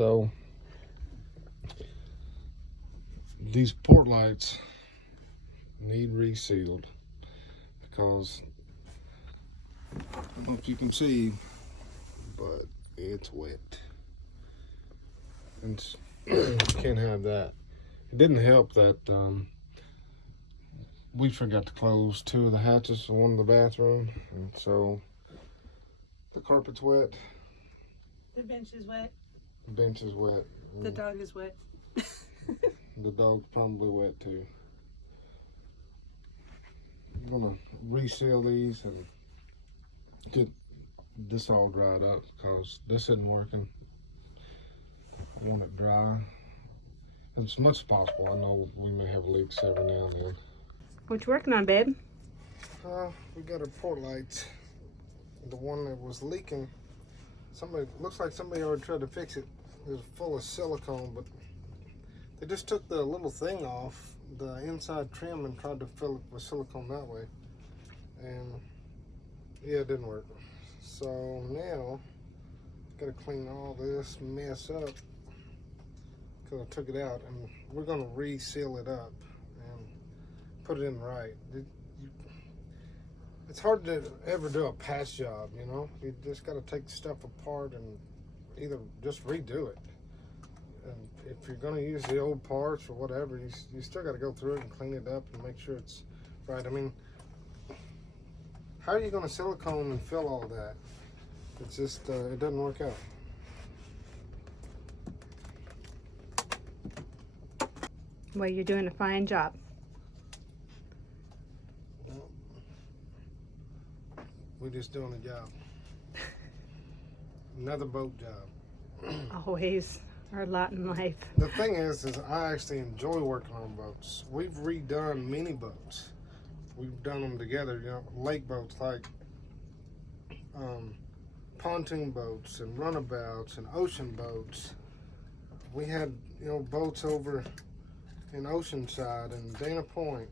So these port lights need resealed because I don't know if you can see, but it's wet. And can't have that. It didn't help that we forgot to close 2 of the hatches in one of the bathrooms, and so the carpet's wet. The bench is wet. The bench is wet. The dog is wet. The dog's probably wet too. I'm gonna reseal these and get this all dried up because this isn't working. I want it dry as much as possible. I know we may have leaks every now and then. What you working on, babe? We got our port lights. The one that was leaking, looks like somebody already tried to fix it. It was full of silicone, but they just took the little thing off the inside trim and tried to fill it with silicone that way. And yeah, it didn't work. So now, gotta clean all this mess up because I took it out, and we're gonna reseal it up and put it in right. It's hard to ever do a patch job, you know? You just gotta take stuff apart and either just redo it. And if you're gonna use the old parts or whatever, you still gotta go through it and clean it up and make sure it's right. I mean, how are you gonna silicone and fill all that? It's just, it doesn't work out. Well, you're doing a fine job. We're just doing a job. Another boat job. Always our lot in life. The thing is I actually enjoy working on boats. We've redone mini boats. We've done them together, you know, lake boats like pontoon boats and runabouts and ocean boats. We had, you know, boats over in Oceanside and Dana Point.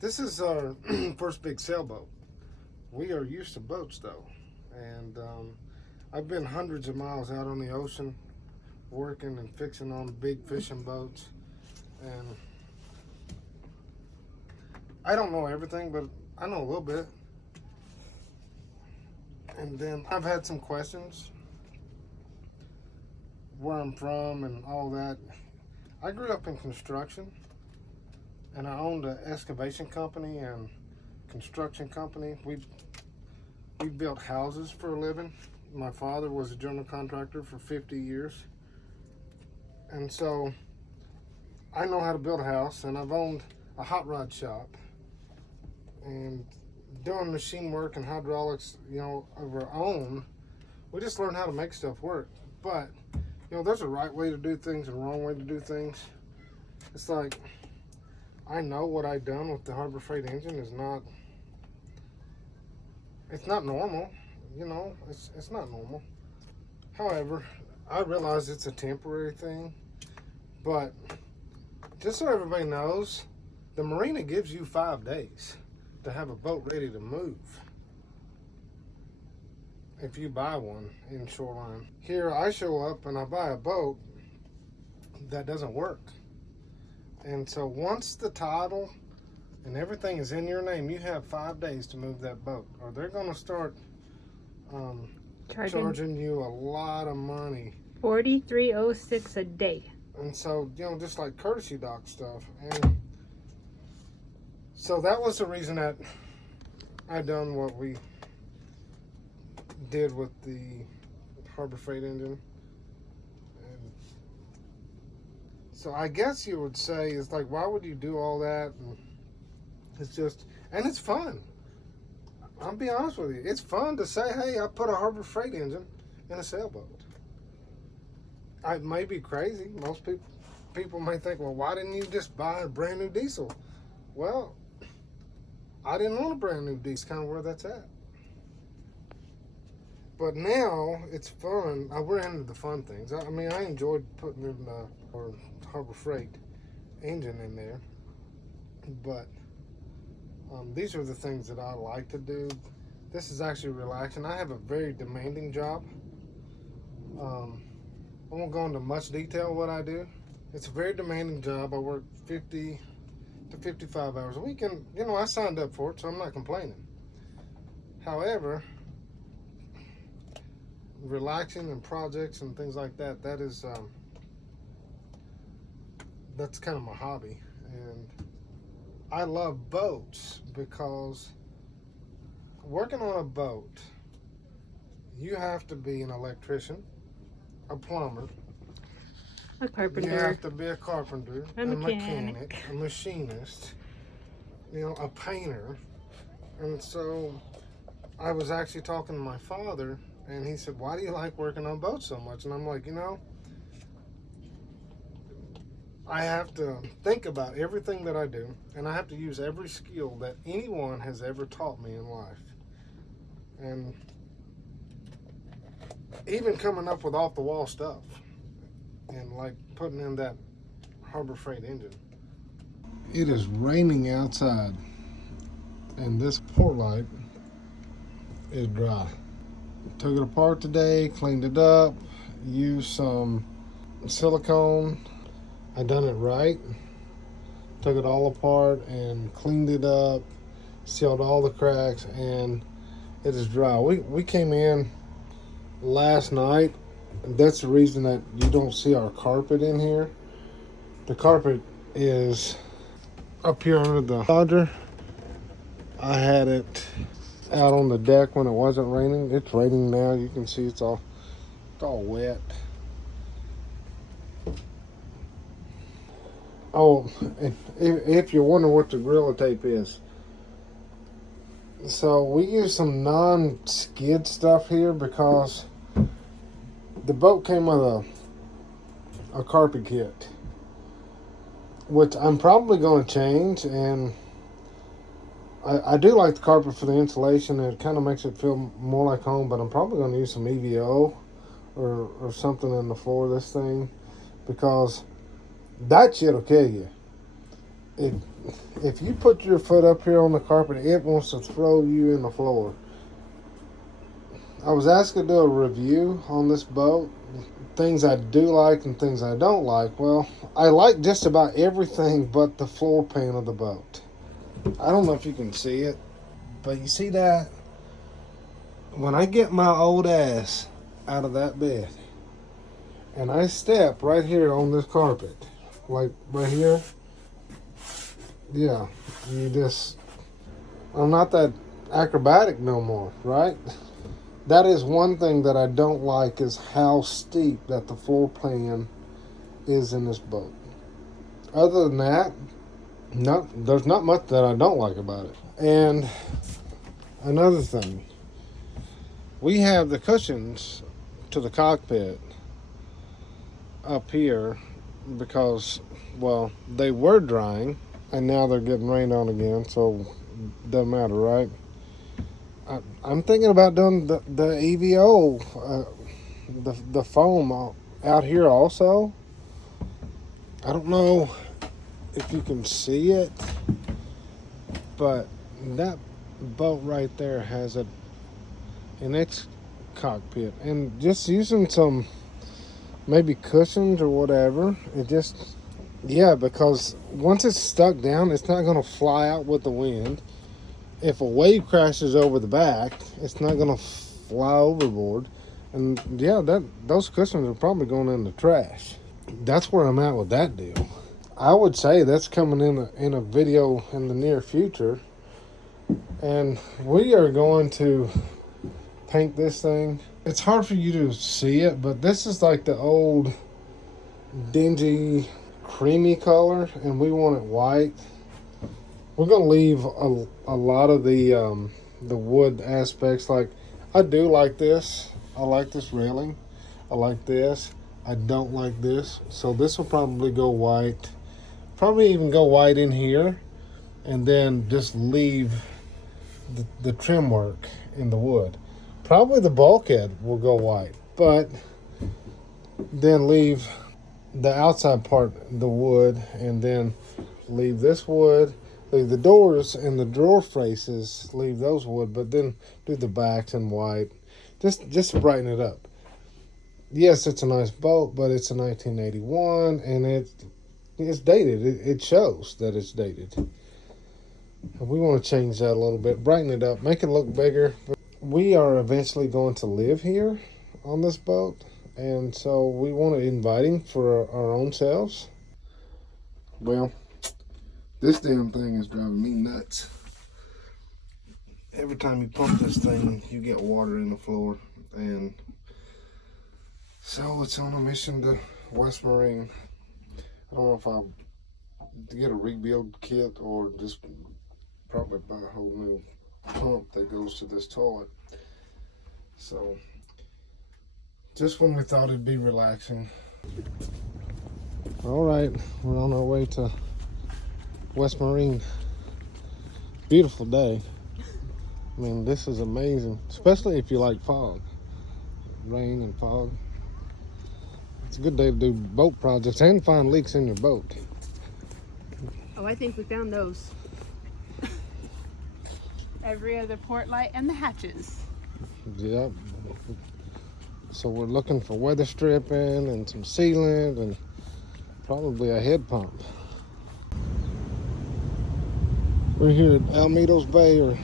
This is our first big sailboat. We are used to boats though, and I've been hundreds of miles out on the ocean working and fixing on big fishing boats, and I don't know everything, but I know a little bit. And then I've had some questions where I'm from and all that. I grew up in construction, and I owned an excavation company and construction company. We built houses for a living. My father was a general contractor for 50 years. And so I know how to build a house, and I've owned a hot rod shop. And doing machine work and hydraulics, you know, of our own, we just learned how to make stuff work. But, you know, there's a right way to do things and a wrong way to do things. It's like, I know what I've done with the Harbor Freight engine is not, it's not normal, you know, it's not normal. However, I realize it's a temporary thing, but just so everybody knows, the marina gives you 5 days to have a boat ready to move if you buy one in Shoreline. Here I show up and I buy a boat that doesn't work. And so once the title and everything is in your name, you have 5 days to move that boat, or they're going to start charging you a lot of money. $43.06 a day. And so, you know, just like courtesy dock stuff. And so that was the reason that I done what we did with the Harbor Freight engine. And so I guess you would say, it's like, why would you do all that? And it's just, and it's fun. I'll be honest with you. It's fun to say, hey, I put a Harbor Freight engine in a sailboat. I may be crazy. Most people may think, well, why didn't you just buy a brand new diesel? Well, I didn't want a brand new diesel. Kind of where that's at. But now it's fun. We're into the fun things. I mean, I enjoyed putting in our Harbor Freight engine in there. But these are the things that I like to do. This is actually relaxing. I have a very demanding job. I won't go into much detail what I do. It's a very demanding job. I work 50 to 55 hours a week, and you know, I signed up for it, so I'm not complaining. However, relaxing and projects and things like that, that's kind of my hobby. And I love boats because working on a boat, you have to be an electrician, a plumber, A carpenter. you have to be a carpenter, A mechanic, a machinist, you know, a painter. And so I was actually talking to my father, and he said, "Why do you like working on boats so much?" And I'm like, you know, I have to think about everything that I do, and I have to use every skill that anyone has ever taught me in life. And even coming up with off the wall stuff, and like putting in that Harbor Freight engine. It is raining outside, and this port light is dry. Took it apart today, cleaned it up, used some silicone. I done it right. Took it all apart and cleaned it up, sealed all the cracks, and it is dry. We came in last night. That's the reason that you don't see our carpet in here. The carpet is up here under the lodger. I had it out on the deck when it wasn't raining. It's raining now. You can see it's all wet. Oh, if you're wondering what the Gorilla Tape is, so we use some non-skid stuff here because the boat came with a carpet kit, which I'm probably going to change, and I do like the carpet for the insulation, and it kind of makes it feel more like home, but I'm probably going to use some EVO or something in the floor of this thing, because that shit'll kill you. If you put your foot up here on the carpet, it wants to throw you in the floor. I was asked to do a review on this boat, things I do like and things I don't like. Well, I like just about everything but the floor pan of the boat. I don't know if you can see it, but you see that? When I get my old ass out of that bed and I step right here on this carpet, like right here, yeah, I'm not that acrobatic no more, right? That is one thing that I don't like, is how steep that the floor plan is in this boat. Other than that, there's not much that I don't like about it. And another thing, we have the cushions to the cockpit up here because, well, they were drying and now they're getting rained on again, so it doesn't matter, right? I'm thinking about doing the EVO, the foam out here also. I don't know if you can see it, but that boat right there has it in its cockpit, and just using some maybe cushions or whatever, it just, yeah, because once it's stuck down, it's not going to fly out with the wind. If a wave crashes over the back, it's not going to fly overboard. And yeah, those cushions are probably going in the trash. That's where I'm at with that deal. I would say that's coming in a video in the near future. And we are going to paint this thing. It's hard for you to see it, but this is like the old dingy creamy color, and we want it white. We're gonna leave a lot of the wood aspects. Like, I do like this. I like this railing. I like this. I don't like this. So this will probably go white. Probably even go white in here, and then just leave the trim work in the wood. Probably the bulkhead will go white, but then leave the outside part the wood, and then leave this wood. Leave the doors and the drawer faces, leave those wood, but then do the backs in white, just to brighten it up. yes, it's a nice boat, but it's a 1981, and it's dated. It shows that it's dated. We want to change that a little bit, brighten it up, make it look bigger. We are eventually going to live here on this boat, and so we want to invite him for our own selves. Well, this damn thing is driving me nuts. Every time you pump this thing, you get water in the floor, and so it's on a mission to West Marine. I don't know if I'll get a rebuild kit or just probably buy a whole new pump that goes to this toilet. So just when we thought it'd be relaxing. All right, we're on our way to West Marine. Beautiful day. I mean, this is amazing, especially if you like fog, rain and fog. It's a good day to do boat projects and find leaks in your boat. Oh, I think we found those. Every other port light and the hatches. Yep. So we're looking for weather stripping and some sealant and probably a head pump. We're here at Alamitos Bay, or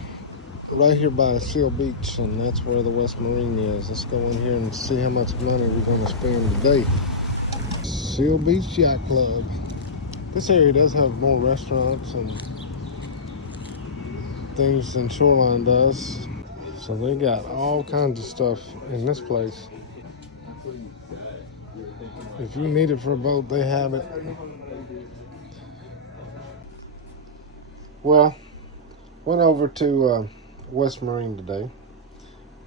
right here by Seal Beach, and that's where the West Marine is. Let's go in here and see how much money we're going to spend today. Seal Beach Yacht Club. This area does have more restaurants and things than Shoreline does. So they got all kinds of stuff in this place. If you need it for a boat, they have it. Well, went over to West Marine today,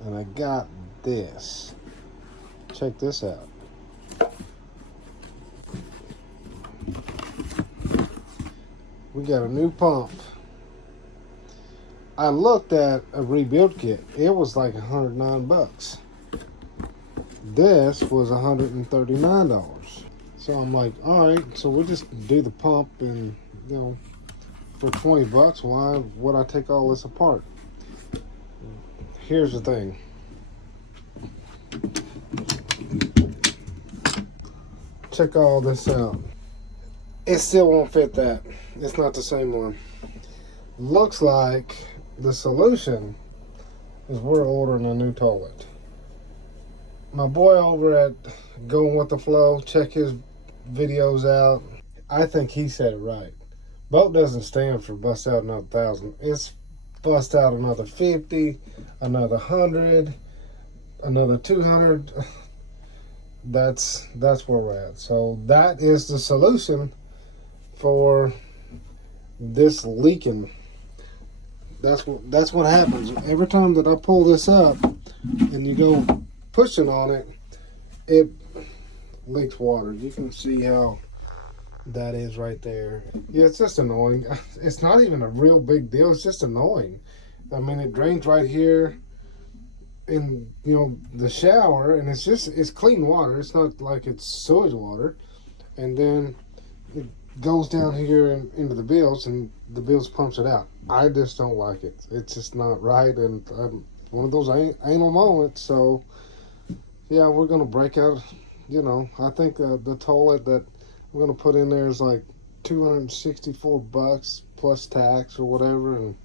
and I got this. Check this out. We got a new pump. I looked at a rebuild kit. It was like $109. This was $139. So I'm like, all right, so we'll just do the pump, and for $20, why would I take all this apart? Here's the thing. Check all this out. It still won't fit that. It's not the same one. Looks like the solution is we're ordering a new toilet. My boy over at Going With The Flow, check his videos out. I think he said it right. Boat doesn't stand for bust out another 1,000. It's bust out another 50, another 100, another 200. That's where we're at. So that is the solution for this leaking. That's what happens every time that I pull this up and you go pushing on it. It leaks water. You can see how that is right there. Yeah, it's just annoying. It's not even a real big deal. It's just annoying. I mean, it drains right here in the shower, and it's clean water. It's not like it's sewage water. And then it goes down here and into the bills, and the bills pumps it out. I just don't like it. It's just not right, and one of those anal moments. So yeah, we're gonna break out. I think the toilet that I'm gonna put in there is like $264 plus tax or whatever, and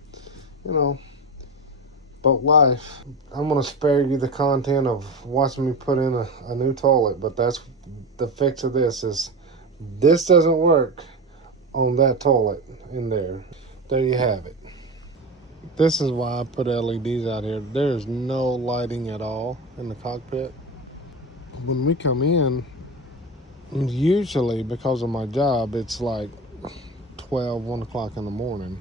boat life. I'm gonna spare you the content of watching me put in a new toilet, but that's the fix of this. Is this doesn't work on that toilet in there. There you have it. This is why I put LEDs out here. There is no lighting at all in the cockpit. When we come in, usually because of my job, it's like 1 o'clock in the morning.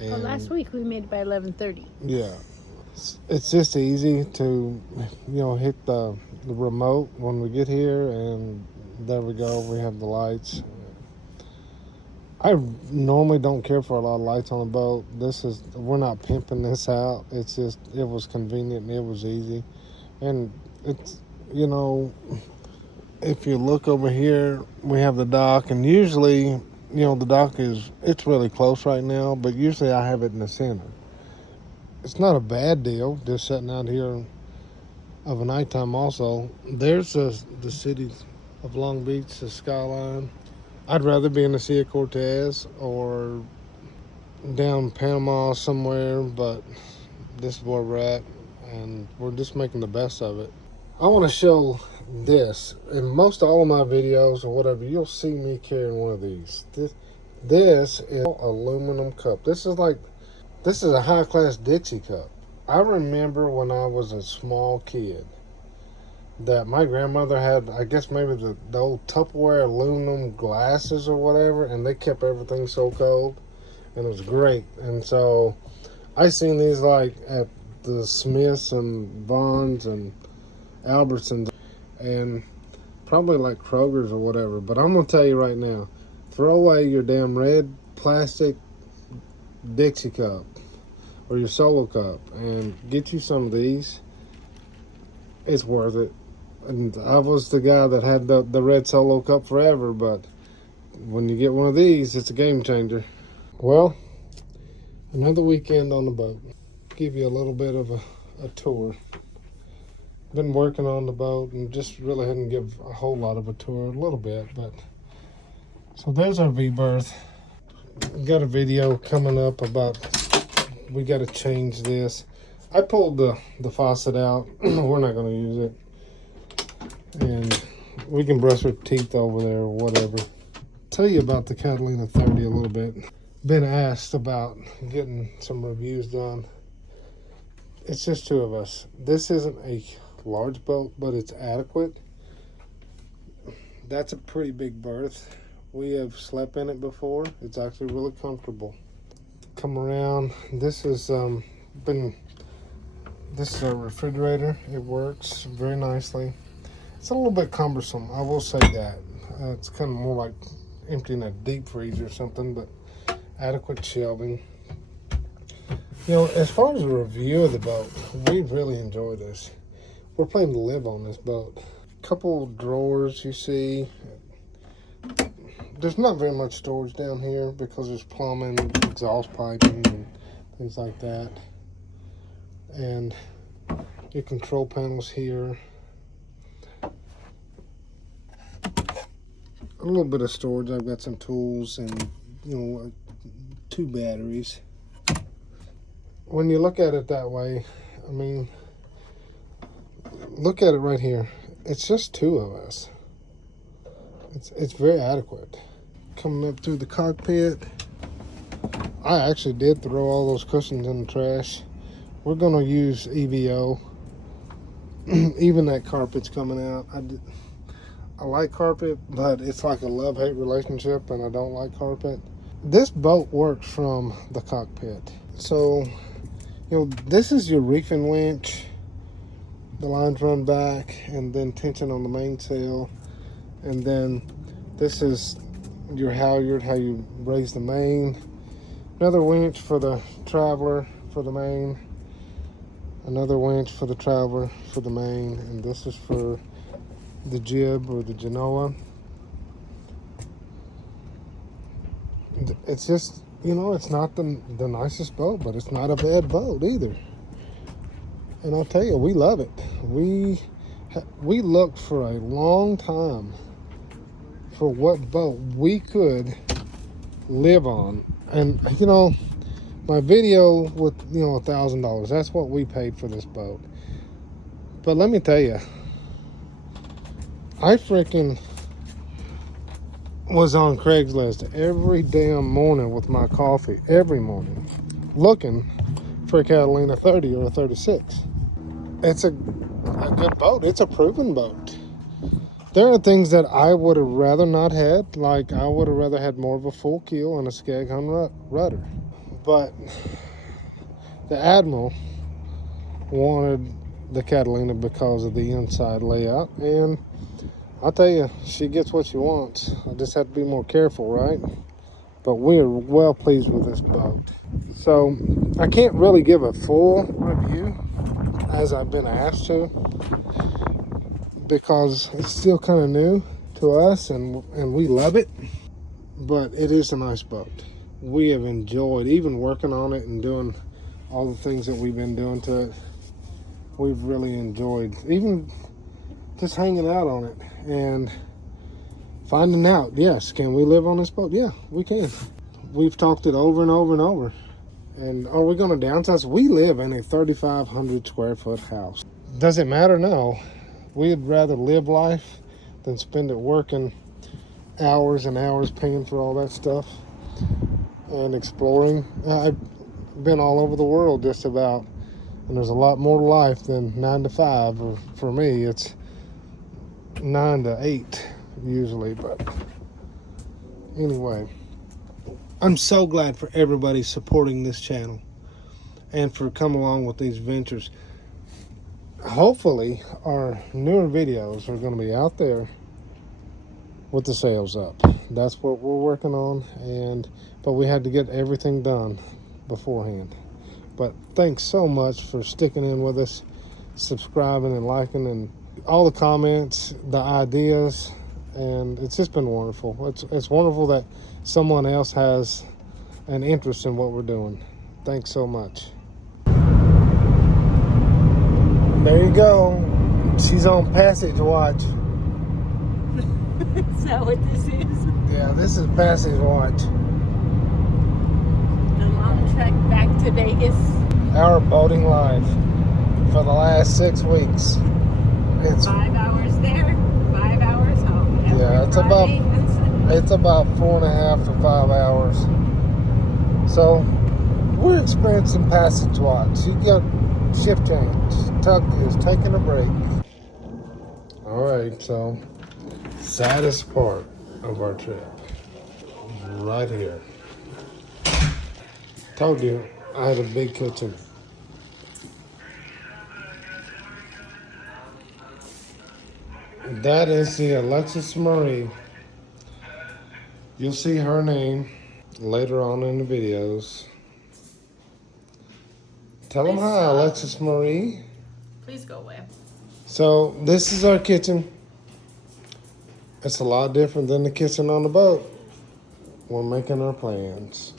And well, last week we made it by 11:30. Yeah, it's just easy to hit the remote when we get here, and there we go. We have the lights. I normally don't care for a lot of lights on the boat. We're not pimping this out. It's just, it was convenient and it was easy. And it's, if you look over here, we have the dock, and usually, the dock it's really close right now, but usually I have it in the center. It's not a bad deal, just sitting out here. of a nighttime also. There's the city of Long Beach, the skyline. I'd rather be in the Sea of Cortez or down Panama somewhere, but this is where we're at, and we're just making the best of it. I want to show this. In most all of my videos or whatever, you'll see me carrying one of these. This is an aluminum cup. This is a high-class Dixie cup. I remember when I was a small kid that my grandmother had, I guess maybe the old Tupperware aluminum glasses or whatever, and they kept everything so cold, and it was great. And so I seen these like at the Smiths and Vons and Albertsons and probably like Kroger's or whatever. But I'm gonna tell you right now, throw away your damn red plastic Dixie cup or your Solo cup and get you some of these. It's worth it. And I was the guy that had the red Solo cup forever, but when you get one of these, it's a game changer. Well, another weekend on the boat. Give you a little bit of a tour. Been working on the boat and just really hadn't give a whole lot of a tour, a little bit, but so there's our V-berth. Got a video coming up about we got to change this. I pulled the faucet out. We're not going to use it, and we can brush our teeth over there or whatever. Tell you about the Catalina 30 a little bit. Been asked about getting some reviews done. It's just two of us. This isn't a large boat, but it's adequate. That's a pretty big berth. We have slept in it before. It's actually really comfortable. Come around. This is this is our refrigerator. It works very nicely. It's a little bit cumbersome, I will say that. It's kind of more like emptying a deep freezer or something, but adequate shelving. You know, as far as a review of the boat, we really enjoy this. We're planning to live on this boat. Couple drawers you see. There's not very much storage down here because there's plumbing, exhaust piping, and things like that. And your control panels here. A little bit of storage. I've got some tools and, you know, 2 batteries. When you look at it that way, I mean, look at it right here. It's just 2 of us. It's very adequate. Coming up through the cockpit, I actually did throw all those cushions in the trash. We're gonna use EVO. Even that carpet's coming out. I like carpet, but it's like a love-hate relationship, and I don't like carpet. This boat works from the cockpit. So, you know, this is your reefing winch. The lines run back, and then tension on the mainsail. And then this is your halyard, how you raise the main. Another winch for the traveler for the main. Another winch for the traveler for the main. And this is for the jib or the genoa. It's just, you know, it's not the nicest boat, but it's not a bad boat either. And I'll tell you, we love it. We looked for a long time for what boat we could live on. And, you know, my video with, you know, $1,000, that's what we paid for this boat. But let me tell you, I freaking was on Craigslist every damn morning with my coffee, every morning, looking for a Catalina 30 or a 36. It's a good boat. It's a proven boat. There are things that I would have rather not had, like I would have rather had more of a full keel and a skag hun rudder. But the Admiral wanted the Catalina because of the inside layout, and I'll tell you, she gets what she wants. I just have to be more careful, right? But we are well pleased with this boat. So I can't really give a full review as I've been asked to, because it's still kind of new to us, and we love it. But it is a nice boat. We have enjoyed even working on it and doing all the things that we've been doing to it. we've really enjoyed, even just hanging out on it and finding out, yes, can we live on this boat? Yeah, we can. We've talked it over and over and over. And are we going to downsize? We live in a 3,500 square foot house. Does it matter? No. We'd rather live life than spend it working hours and hours paying for all that stuff and exploring. I've been all over the world just about, and there's a lot more to life than 9 to 5. Or for me, it's 9 to 8 usually. But anyway, I'm so glad for everybody supporting this channel and for coming along with these ventures. Hopefully our newer videos are going to be out there with the sails up. That's what we're working on, but we had to get everything done beforehand. But thanks so much for sticking in with us, subscribing and liking, and all the comments, the ideas, and it's just been wonderful. It's wonderful that someone else has an interest in what we're doing. Thanks so much. There you go. She's on passage watch. Is that what this is? Yeah, this is passage watch. The long trek back to Vegas. Our boating life for the last 6 weeks. It's 5 hours there, 5 hours home. Yeah, it's Friday and Sunday. it's about 4.5 to 5 hours. So we're experiencing passage watch. You got shift change. Tuck is taking a break. All right, so saddest part of our trip right here. Told you I had a big kitchen. That is the Alexis Marie. You'll see her name later on in the videos. Tell them hi, Alexis Marie. Please go away. So this is our kitchen. It's a lot different than the kitchen on the boat. We're making our plans.